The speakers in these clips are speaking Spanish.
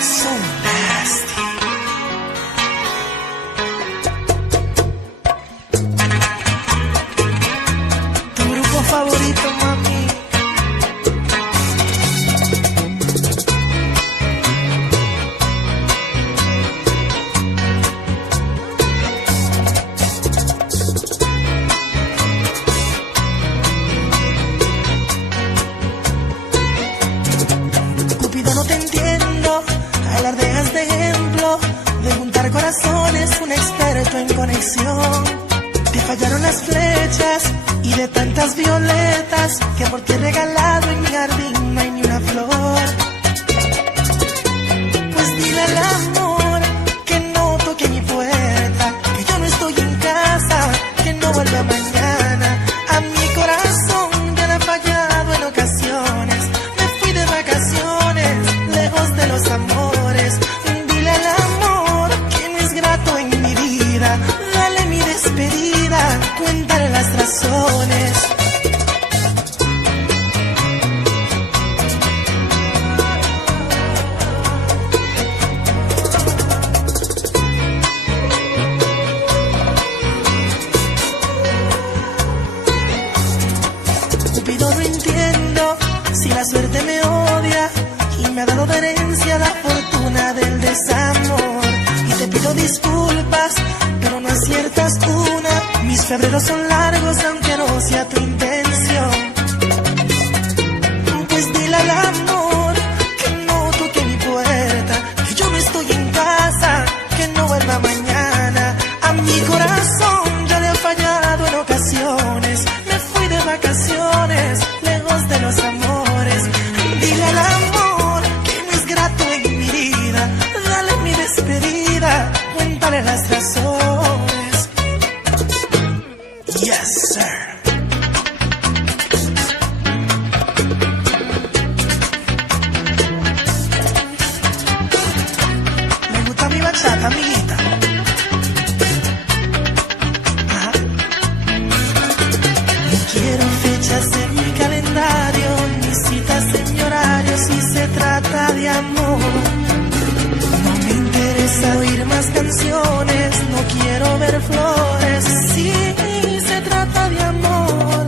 So nasty. Tu grupo favorito, mami. Cupido, no te entiendo, alardeas de ejemplo, de juntar corazones, un experto en conexión. Te fallaron las flechas y de tantas violetas que por ti he regalado en mi jardín no hay ni una flor. Pues dile al amor que no toque mi puerta, que yo no estoy en casa, que no vuelva mañana. A mi corazón ya le ha fallado en ocasiones. Me fui de vacaciones, lejos de los amores. Dile al amor que no es grato en mi vida. Dale mi despedida, cuéntale las razones. Cupido, no entiendo si la suerte me odia y me ha dado de herencia la fortuna del desamor. Y te pido disculpas, pero no aciertas una. Mis febreros son largos aunque no sea tu intención. Pues dile al amor que no toque mi puerta, que yo no estoy en casa, que no vuelva mañana. A mi corazón ya le ha fallado en ocasiones. Me fui de vacaciones, lejos de los amores. Dile al amor que no es grato en mi vida. Dale mi despedida, cuéntale las razones. Yes, sir. Me gusta mi bachata, amiguita. Ajá. No quiero fechas en mi calendario, ni citas en mi horario si se trata de amor. No me interesa oír más canciones, no quiero ver flores si se trata de amor.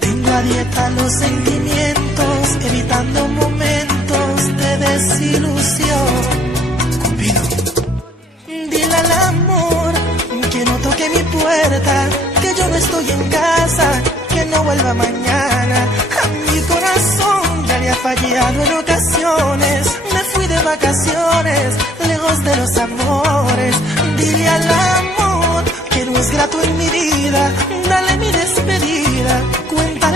Tengo a dieta los sentimientos, evitando momentos de desilusión. Cupido, dile al amor que no toque mi puerta, que yo no estoy en casa, que no vuelva mañana. A mi corazón ya le ha fallado en ocasiones. Me fui de vacaciones, lejos de los amores. Dile al amor que no es grato en mi vida. Dale mi despedida, cuéntale